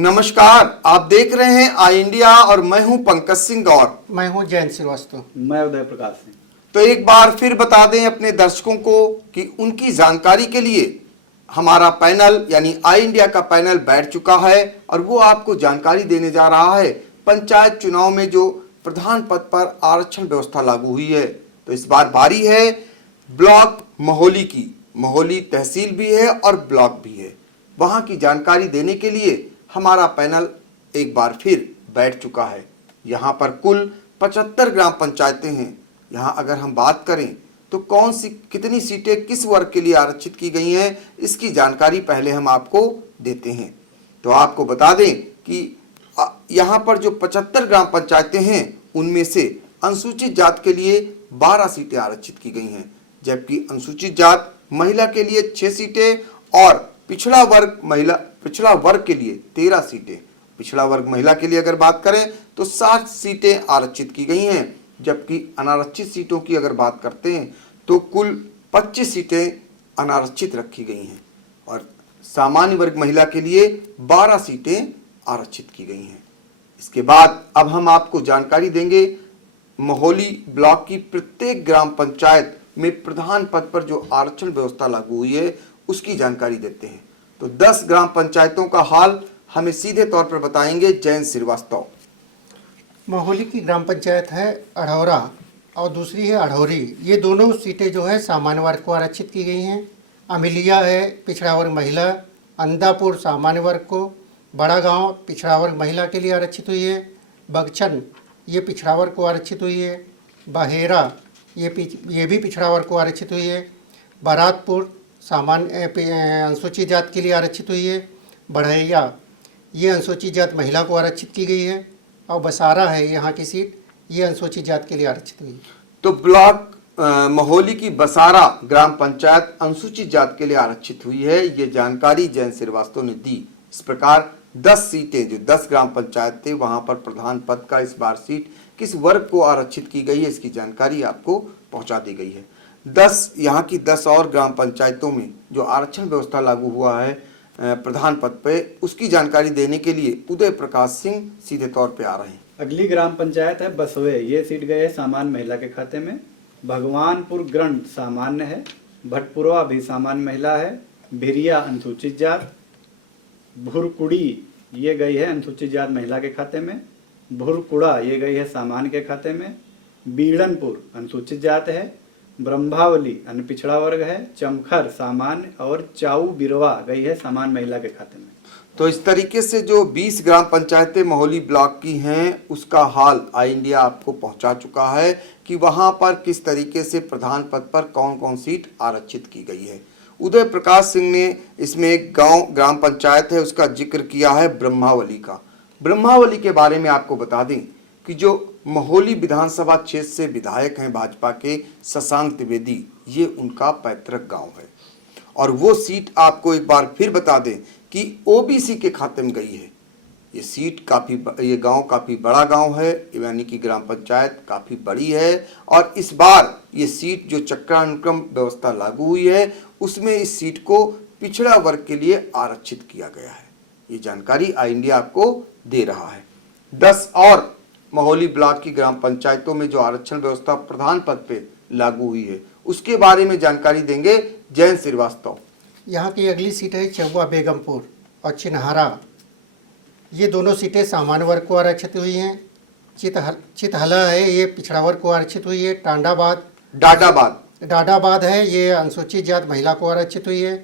नमस्कार, आप देख रहे हैं आई इंडिया और मैं हूं पंकज सिंह और मैं हूं जयंत श्रीवास्तव। मैं उदय प्रकाश सिंह। तो एक बार फिर बता दें अपने दर्शकों को कि उनकी जानकारी के लिए हमारा पैनल यानी आई इंडिया का पैनल बैठ चुका है और वो आपको जानकारी देने जा रहा है पंचायत चुनाव में जो प्रधान पद पर आरक्षण व्यवस्था लागू हुई है। तो इस बार बारी है ब्लॉक महोली की। महोली तहसील भी है और ब्लॉक भी है। वहां की जानकारी देने के लिए हमारा पैनल एक बार फिर बैठ चुका है। यहाँ पर कुल 75 ग्राम पंचायतें हैं। यहाँ अगर हम बात करें तो कौन सी कितनी सीटें किस वर्ग के लिए आरक्षित की गई हैं, इसकी जानकारी पहले हम आपको देते हैं। तो आपको बता दें कि यहाँ पर जो 75 ग्राम पंचायतें हैं उनमें से अनुसूचित जात के लिए 12 सीटें आरक्षित की गई हैं, जबकि अनुसूचित जात महिला के लिए 6 सीटें और पिछड़ा वर्ग के लिए 13 सीटें। पिछड़ा वर्ग महिला के लिए अगर बात करें तो 60 सीटें आरक्षित की गई हैं, जबकि अनारक्षित सीटों की अगर बात करते हैं तो कुल 25 सीटें अनारक्षित रखी गई हैं और सामान्य वर्ग महिला के लिए 12 सीटें आरक्षित की गई हैं। इसके बाद अब हम आपको जानकारी देंगे महोली ब्लॉक की प्रत्येक ग्राम पंचायत में प्रधान पद पर जो आरक्षण व्यवस्था लागू हुई है उसकी जानकारी देते हैं। तो 10 ग्राम पंचायतों का हाल हमें सीधे तौर पर बताएंगे जयंत श्रीवास्तव। महोली की ग्राम पंचायत है अढ़ौरा और दूसरी है अढ़ौरी। ये दोनों सीटें जो है सामान्य वर्ग को आरक्षित की गई हैं। अमिलिया है पिछड़ा वर्ग महिला, अंदापुर सामान्य वर्ग को, बड़ा गांव पिछड़ा वर्ग महिला के लिए आरक्षित हुई है, बगचन ये पिछड़ा वर्ग को आरक्षित हुई है, बहेरा ये भी पिछड़ा वर्ग को आरक्षित हुई है, बारातपुर सामान्य अनुसूचित जात के लिए आरक्षित हुई है, बढ़ैया ये अनुसूचित जात महिला को आरक्षित की गई है और बसारा है यहाँ की सीट, ये अनुसूचित जात के लिए आरक्षित हुई है। तो ब्लॉक महोली की बसारा ग्राम पंचायत अनुसूचित जात के लिए आरक्षित हुई है। ये जानकारी जयंत श्रीवास्तव ने दी। इस प्रकार 10 सीटें जो 10 ग्राम पंचायत थे वहां पर प्रधान पद का इस बार सीट किस वर्ग को आरक्षित की गई है इसकी जानकारी आपको पहुंचा दी गई है। 10 यहाँ की 10 और ग्राम पंचायतों में जो आरक्षण व्यवस्था लागू हुआ है प्रधान पद पे, उसकी जानकारी देने के लिए उदय प्रकाश सिंह सीधे तौर पे आ रहे हैं। अगली ग्राम पंचायत है बसवे। ये सीट गए है सामान्य महिला के खाते में। भगवानपुर ग्रंथ सामान्य है, भटपुरवा भी सामान्य महिला है, भिरिया अनुसूचित जात, भुरकुड़ी ये गई है अनुसूचित जात महिला के खाते में, भुरकुड़ा ये गई है सामान्य के खाते में, बीड़नपुर अनुसूचित जात है, ब्रह्मावली अन्य पिछड़ा वर्ग है, चमखर सामान्य और चाऊ बिरवा गई है सामान्य महिला के खाते में। तो इस तरीके से जो 20 ग्राम पंचायतें महोली ब्लॉक की हैं उसका हाल आई इंडिया आपको पहुंचा चुका है कि वहां पर किस तरीके से प्रधान पद पर कौन कौन सीट आरक्षित की गई है। उदय प्रकाश सिंह ने इसमें एक गांव ग्राम पंचायत है उसका जिक्र किया है ब्रह्मावली का। ब्रह्मावली के बारे में आपको बता दें कि जो महोली विधानसभा क्षेत्र से विधायक हैं भाजपा के शशांक द्विवेदी, ये उनका पैतृक गांव है और वो सीट आपको एक बार फिर बता दें कि ओबीसी के खाते में गई है। ये सीट ये गांव काफ़ी बड़ा गांव है, यानी कि ग्राम पंचायत काफ़ी बड़ी है और इस बार ये सीट जो चक्रानुक्रम व्यवस्था लागू हुई है उसमें इस सीट को पिछड़ा वर्ग के लिए आरक्षित किया गया है। ये जानकारी आई इंडिया आपको दे रहा है। 10 और महोली ब्लॉक की ग्राम पंचायतों में जो आरक्षण व्यवस्था प्रधान पद पे लागू हुई है उसके बारे में जानकारी देंगे जयंत श्रीवास्तव। यहाँ की अगली सीट है चौवा बेगमपुर और चिन्हारा। ये दोनों सीटें सामान्य वर्ग को आरक्षित हुई हैं। चितहला है ये पिछड़ा वर्ग को आरक्षित हुई है। डाडाबाद है ये अनुसूचित जात महिला को आरक्षित हुई है।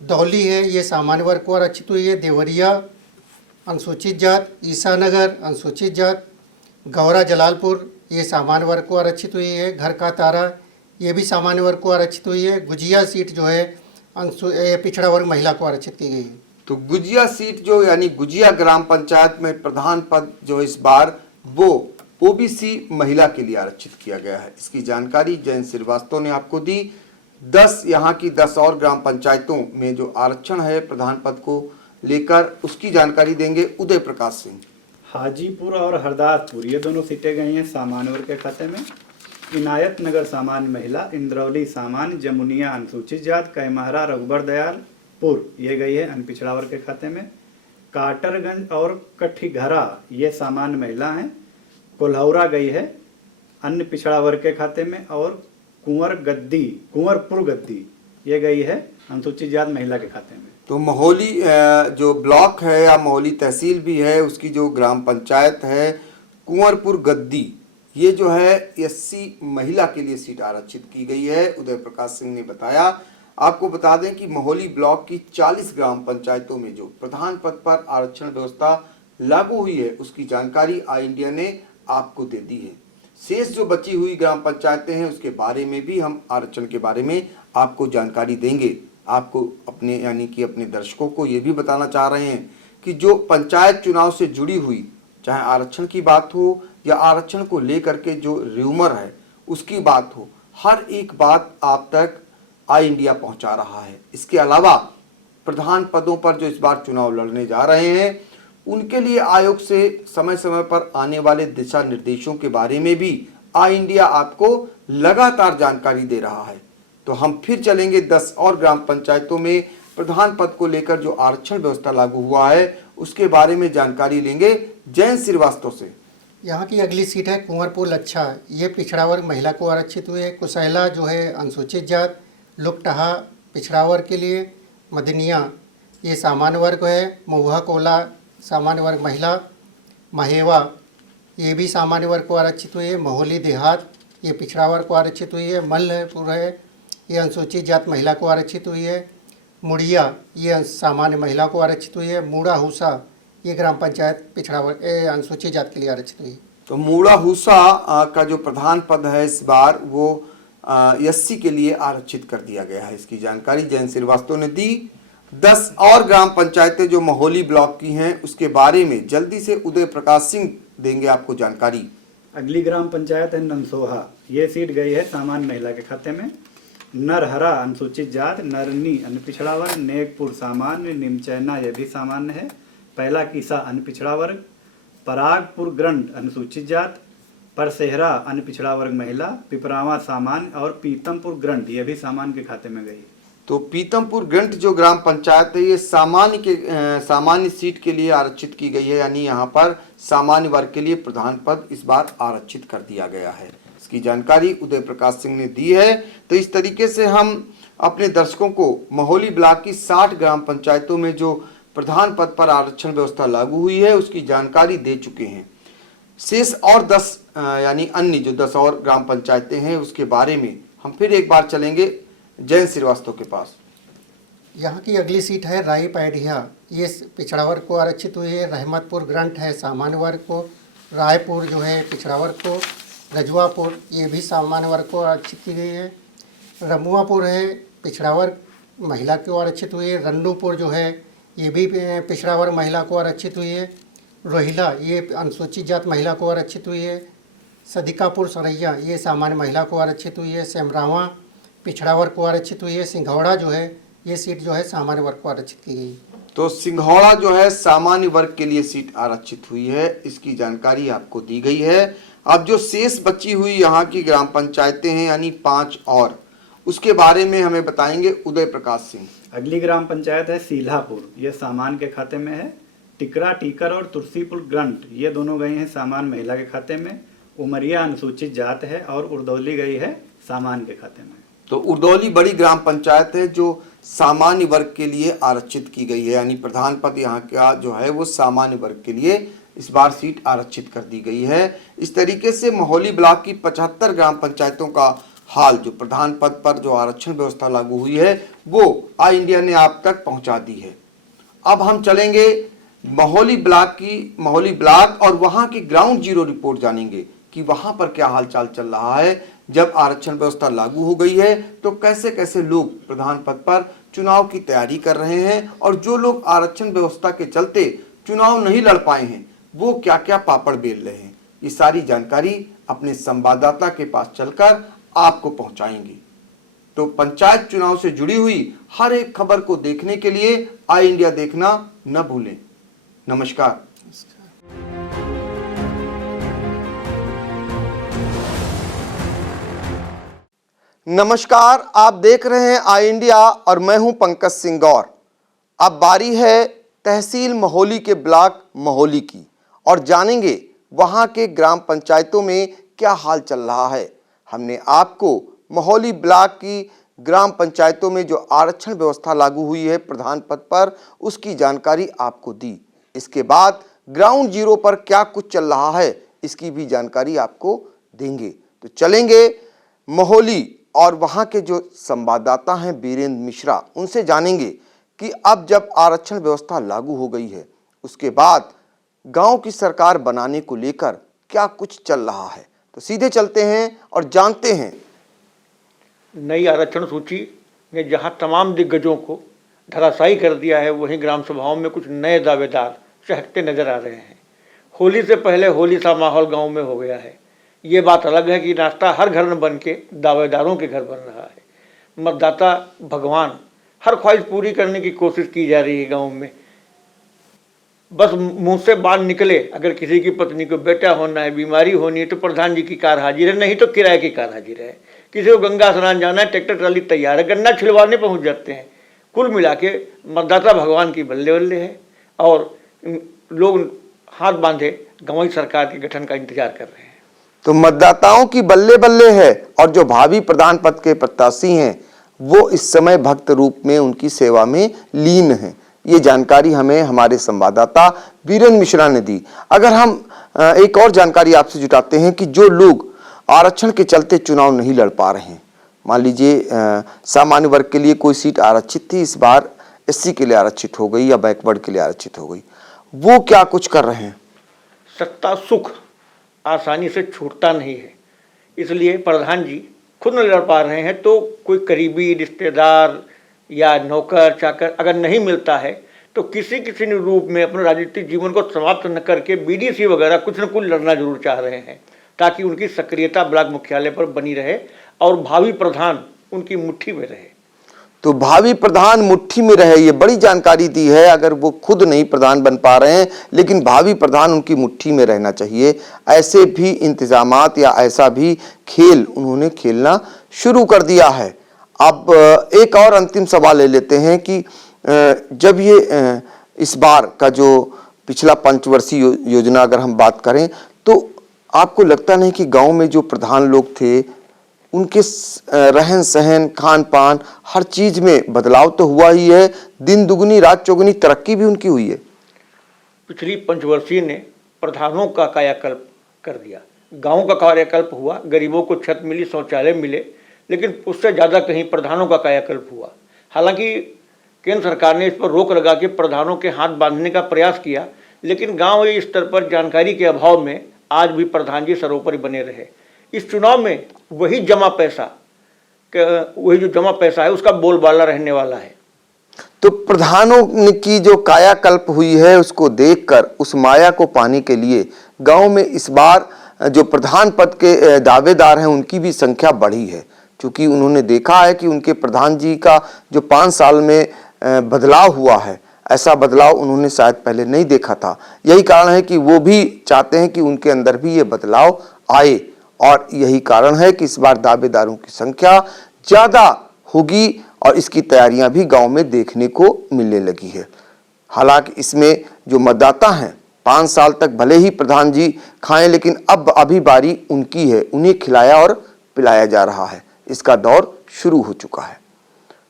दौली है ये सामान्य वर्ग को आरक्षित हुई है। देवरिया अनुसूचित जात, ईसानगर अनुसूचित जात, गौरा जलालपुर ये सामान्य वर्ग को आरक्षित हुई है। घर का तारा ये भी सामान्य वर्ग को आरक्षित हुई है। गुजिया सीट जो है पिछड़ा वर्ग महिला को आरक्षित की गई है। तो गुजिया सीट जो यानी गुजिया ग्राम पंचायत में प्रधान पद जो इस बार वो ओबीसी महिला के लिए आरक्षित किया गया है। इसकी जानकारी जयंत श्रीवास्तव ने आपको दी। 10 यहाँ की 10 और ग्राम पंचायतों में जो आरक्षण है प्रधान पद को लेकर उसकी जानकारी देंगे उदय प्रकाश सिंह। हाजीपुर और हरदासपुर ये दोनों सीटें गई हैं सामान्य वर्ग के खाते में। इनायत नगर सामान्य महिला, इंद्रौली सामान्य, जमुनिया अनुसूचित जात, कैमहरा रघुबर दयाल पुर ये गई है अनपिछड़ा वर्ग के खाते में। काटरगंज और कठीघरा ये सामान्य महिला हैं। कोल्हौरा गई है अन्य पिछड़ा वर्ग के खाते में, और कुंवरपुर गद्दी ये गई है अनुसूचित जाति महिला के खाते में। तो मोहाली जो ब्लॉक है या मोहाली तहसील भी है, उसकी जो ग्राम पंचायत है कुंवरपुर गद्दी, ये जो है एससी महिला के लिए सीट आरक्षित की गई है, उदय प्रकाश सिंह ने बताया। आपको बता दें कि मोहाली ब्लॉक की 40 ग्राम पंचायतों में जो प्रधान पद पर आरक्षण व्यवस्था लागू हुई है, उसकी जानकारी आई इंडिया ने आपको दे दी है। शेष जो बची हुई ग्राम पंचायतें हैं उसके बारे में भी हम आरक्षण के बारे में आपको जानकारी देंगे। आपको अपने यानी कि अपने दर्शकों को ये भी बताना चाह रहे हैं कि जो पंचायत चुनाव से जुड़ी हुई चाहे आरक्षण की बात हो या आरक्षण को लेकर के जो र्यूमर है उसकी बात हो, हर एक बात आप तक आई इंडिया पहुंचा रहा है। इसके अलावा प्रधान पदों पर जो इस बार चुनाव लड़ने जा रहे हैं उनके लिए आयोग से समय समय पर आने वाले दिशा निर्देशों के बारे में भी आई इंडिया आपको लगातार जानकारी दे रहा है। तो हम फिर चलेंगे 10 और ग्राम पंचायतों में प्रधान पद को लेकर जो आरक्षण व्यवस्था लागू हुआ है उसके बारे में जानकारी लेंगे जैन श्रीवास्तव से। यहाँ की अगली सीट है कुंवरपुर लच्छा, ये पिछड़ा वर्ग महिला को आरक्षित हुई है। कुसैला जो है अनुसूचित जात, लुकटहा पिछड़ा वर्ग के लिए, मदनिया ये सामान्य वर्ग है, महुआ कोला सामान्य वर्ग महिला, महेवा ये भी सामान्य वर्ग को आरक्षित हुई है। मोहाली देहात ये पिछड़ा वर्ग को आरक्षित हुई है। मल्लपुर है ये अनुसूचित जात महिला को आरक्षित हुई है। मुड़िया ये सामान्य महिला को आरक्षित हुई है। मूड़ा हुसा ये ग्राम पंचायत पिछड़ा वर्ग अनुसूचित जात के लिए आरक्षित हुई है। तो मूड़ा हुसा का जो प्रधान पद है इस बार वो एससी के लिए आरक्षित कर दिया गया है। इसकी जानकारी जैन श्रीवास्तव ने दी। 10 और ग्राम पंचायतें जो मोहाली ब्लॉक की हैं उसके बारे में जल्दी से उदय प्रकाश सिंह देंगे आपको जानकारी। अगली ग्राम पंचायत है ननसोहा, ये सीट गई है सामान्य महिला के खाते में। नरहरा अनुसूचित जात, नरनी अन्य पिछड़ा वर्ग, नेकपुर सामान्य, निमचैना यह भी सामान्य है। पहला किसा अन्य पिछड़ा वर्ग, परागपुर ग्रंट अनुसूचित जात, परसेहरा अन्य पिछड़ा वर्ग महिला, पिपरावा सामान्य और पीतमपुर ग्रंट यह भी सामान्य के खाते में गई। तो पीतमपुर ग्रंट जो ग्राम पंचायत है ये सामान्य सीट के लिए आरक्षित की गई है, यानी यहाँ पर सामान्य वर्ग के लिए प्रधान पद इस बार आरक्षित कर दिया गया है। इसकी जानकारी उदय प्रकाश सिंह ने दी है। तो इस तरीके से हम अपने दर्शकों को मोहाली ब्लॉक की 60 ग्राम पंचायतों में जो प्रधान पद पर आरक्षण व्यवस्था लागू हुई है उसकी जानकारी दे चुके हैं। शेष और 10 यानी अन्य जो 10 और ग्राम पंचायतें हैं उसके बारे में हम फिर एक बार चलेंगे जैन श्रीवास्तव के पास। यहाँ की अगली सीट है राई पैडिया, ये पिछड़ा वर्ग को आरक्षित हुई है। रहमतपुर ग्रंट है सामान्य वर्ग को। रायपुर जो है पिछड़ा वर्ग को। रजुआपुर ये भी सामान्य वर्ग को आरक्षित की गई है। रमुआपुर है पिछड़ा वर्ग महिला को आरक्षित हुई है। रन्नूपुर जो है ये भी पिछड़ा वर्ग महिला को आरक्षित हुई है। रोहिला ये अनुसूचित जात महिला को आरक्षित हुई है। सदिकापुर सरैया ये सामान्य महिला को आरक्षित हुई है। सेमरावा पिछड़ा वर्ग को आरक्षित हुई है। सिंघौड़ा जो है ये सीट जो है सामान्य वर्ग को आरक्षित की गई। तो सिंघौड़ा जो है सामान्य वर्ग के लिए सीट आरक्षित हुई है, इसकी जानकारी आपको दी गई है। अब जो शेष बची हुई यहाँ की ग्राम पंचायतें हैं यानी 5 और, उसके बारे में हमें बताएंगे उदय प्रकाश सिंह। अगली ग्राम पंचायत है सील्हापुर, ये सामान्य के खाते में है। टिकरा टीकर और तुलसीपुर ग्रंट ये दोनों गई हैं सामान्य महिला के खाते में। उमरिया अनुसूचित जात है और उर्दौली गई है सामान्य के खाते में। तो उर्दौली बड़ी ग्राम पंचायत है जो सामान्य वर्ग के लिए आरक्षित की गई है, यानी प्रधान पद यहाँ का जो है वो सामान्य वर्ग के लिए इस बार सीट आरक्षित कर दी गई है। इस तरीके से मोहाली ब्लॉक की 75 ग्राम पंचायतों का हाल जो प्रधान पद पर जो आरक्षण व्यवस्था लागू हुई है वो आई इंडिया ने आप तक पहुंचा दी है। अब हम चलेंगे मोहाली ब्लॉक और वहां की ग्राउंड जीरो रिपोर्ट जानेंगे कि वहां पर क्या हालचाल चल रहा है। जब आरक्षण व्यवस्था लागू हो गई है तो कैसे कैसे लोग प्रधान पद पर चुनाव की तैयारी कर रहे हैं और जो लोग आरक्षण व्यवस्था के चलते चुनाव नहीं लड़ पाए हैं वो क्या क्या पापड़ बेल रहे हैं, ये सारी जानकारी अपने संवाददाता के पास चलकर आपको पहुंचाएंगे। तो पंचायत चुनाव से जुड़ी हुई हर एक खबर को देखने के लिए आई इंडिया देखना न भूलें। नमस्कार। नमस्कार, आप देख रहे हैं आई इंडिया और मैं हूं पंकज सिंह गौर। अब बारी है तहसील महोली के ब्लॉक महोली की और जानेंगे वहां के ग्राम पंचायतों में क्या हाल चल रहा है। हमने आपको महोली ब्लॉक की ग्राम पंचायतों में जो आरक्षण व्यवस्था लागू हुई है प्रधान पद पर, उसकी जानकारी आपको दी। इसके बाद ग्राउंड जीरो पर क्या कुछ चल रहा है इसकी भी जानकारी आपको देंगे। तो चलेंगे महोली और वहां के जो संवाददाता हैं वीरेंद्र मिश्रा, उनसे जानेंगे कि अब जब आरक्षण व्यवस्था लागू हो गई है उसके बाद गांव की सरकार बनाने को लेकर क्या कुछ चल रहा है। तो सीधे चलते हैं और जानते हैं। नई आरक्षण सूची ने जहां तमाम दिग्गजों को धराशायी कर दिया है, वहीं ग्राम सभाओं में कुछ नए दावेदार चहकते नजर आ रहे हैं। होली से पहले होली सा माहौल गांव में हो गया है। ये बात अलग है कि नाश्ता हर घर में बन के दावेदारों के घर बन रहा है। मतदाता भगवान, हर ख्वाहिश पूरी करने की कोशिश की जा रही है गांव में। बस मुंह से बात निकले, अगर किसी की पत्नी को बेटा होना है, बीमारी होनी है, तो प्रधान जी की कार हाजिर है, नहीं तो किराए की कार हाजिर है। किसी को गंगा स्नान जाना है, ट्रैक्टर ट्राली तैयार है, गन्ना छिलवाने पहुंच जाते हैं। कुल मिला के मतदाता भगवान की बल्ले बल्ले है और लोग हाथ बांधे गंवाई सरकार के गठन का इंतजार कर रहे हैं। तो मतदाताओं की बल्ले बल्ले है और जो भावी प्रधान पद के प्रत्याशी हैं वो इस समय भक्त रूप में उनकी सेवा में लीन हैं। ये जानकारी हमें हमारे संवाददाता वीरेंद्र मिश्रा ने दी। अगर हम एक और जानकारी आपसे जुटाते हैं कि जो लोग आरक्षण के चलते चुनाव नहीं लड़ पा रहे हैं, मान लीजिए सामान्य वर्ग के लिए कोई सीट आरक्षित थी, इस बार एससी के लिए आरक्षित हो गई या बैकवर्ड के लिए आरक्षित हो गई, वो क्या कुछ कर रहे हैं। सत्ता सुख आसानी से छूटता नहीं है, इसलिए प्रधान जी खुद न लड़ पा रहे हैं तो कोई करीबी रिश्तेदार या नौकर चाकर अगर नहीं मिलता है तो किसी किसी रूप में अपने राजनीतिक जीवन को समाप्त न करके बीडीसी वगैरह कुछ न कुछ लड़ना जरूर चाह रहे हैं, ताकि उनकी सक्रियता ब्लॉक मुख्यालय पर बनी रहे और भावी प्रधान उनकी मुट्ठी में रहे। तो भावी प्रधान मुट्ठी में रहे, ये बड़ी जानकारी दी है। अगर वो खुद नहीं प्रधान बन पा रहे हैं लेकिन भावी प्रधान उनकी मुट्ठी में रहना चाहिए, ऐसे भी इंतजामात या ऐसा भी खेल उन्होंने खेलना शुरू कर दिया है। अब एक और अंतिम सवाल ले लेते हैं कि जब ये इस बार का जो पिछला पंचवर्षीय योजना अगर हम बात करें तो आपको लगता नहीं कि गांव में जो प्रधान लोग थे उनके रहन सहन खान पान हर चीज में बदलाव तो हुआ ही है, दिन दुगनी रात चौगुनी तरक्की भी उनकी हुई है। पिछली पंचवर्षीय ने प्रधानों का कायाकल्प कर दिया, गांव का कायाकल्प हुआ, गरीबों को छत मिली, शौचालय मिले, लेकिन उससे ज़्यादा कहीं प्रधानों का कायाकल्प हुआ। हालांकि केंद्र सरकार ने इस पर रोक लगा के प्रधानों के हाथ बांधने का प्रयास किया, लेकिन गाँव स्तर पर जानकारी के अभाव में आज भी प्रधान जी सर्वोपरि बने रहे। इस चुनाव में वही जो जमा पैसा है उसका बोलबाला रहने वाला है। तो प्रधानों की जो कायाकल्प हुई है उसको देखकर उस माया को पाने के लिए गांव में इस बार जो प्रधान पद के दावेदार हैं उनकी भी संख्या बढ़ी है, क्योंकि उन्होंने देखा है कि उनके प्रधान जी का जो 5 साल में बदलाव हुआ है, ऐसा बदलाव उन्होंने शायद पहले नहीं देखा था। यही कारण है कि वो भी चाहते हैं कि उनके अंदर भी ये बदलाव आए और यही कारण है कि इस बार दावेदारों की संख्या ज़्यादा होगी और इसकी तैयारियां भी गांव में देखने को मिलने लगी है। हालांकि इसमें जो मतदाता हैं 5 साल तक भले ही प्रधान जी खाएं, लेकिन अब अभी बारी उनकी है, उन्हें खिलाया और पिलाया जा रहा है। इसका दौर शुरू हो चुका है।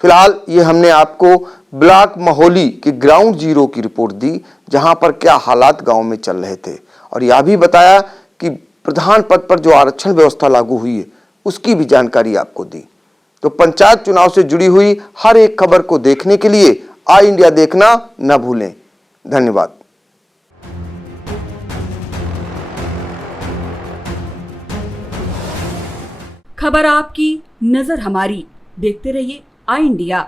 फिलहाल ये हमने आपको ब्लॉक महोली के ग्राउंड जीरो की रिपोर्ट दी, जहां पर क्या हालात गांव में चल रहे थे, और यह भी बताया कि प्रधान पद पर जो आरक्षण व्यवस्था लागू हुई है उसकी भी जानकारी आपको दी। तो पंचायत चुनाव से जुड़ी हुई हर एक खबर को देखने के लिए आई इंडिया देखना न भूलें। धन्यवाद। खबर आपकी, नजर हमारी। देखते रहिए आई इंडिया।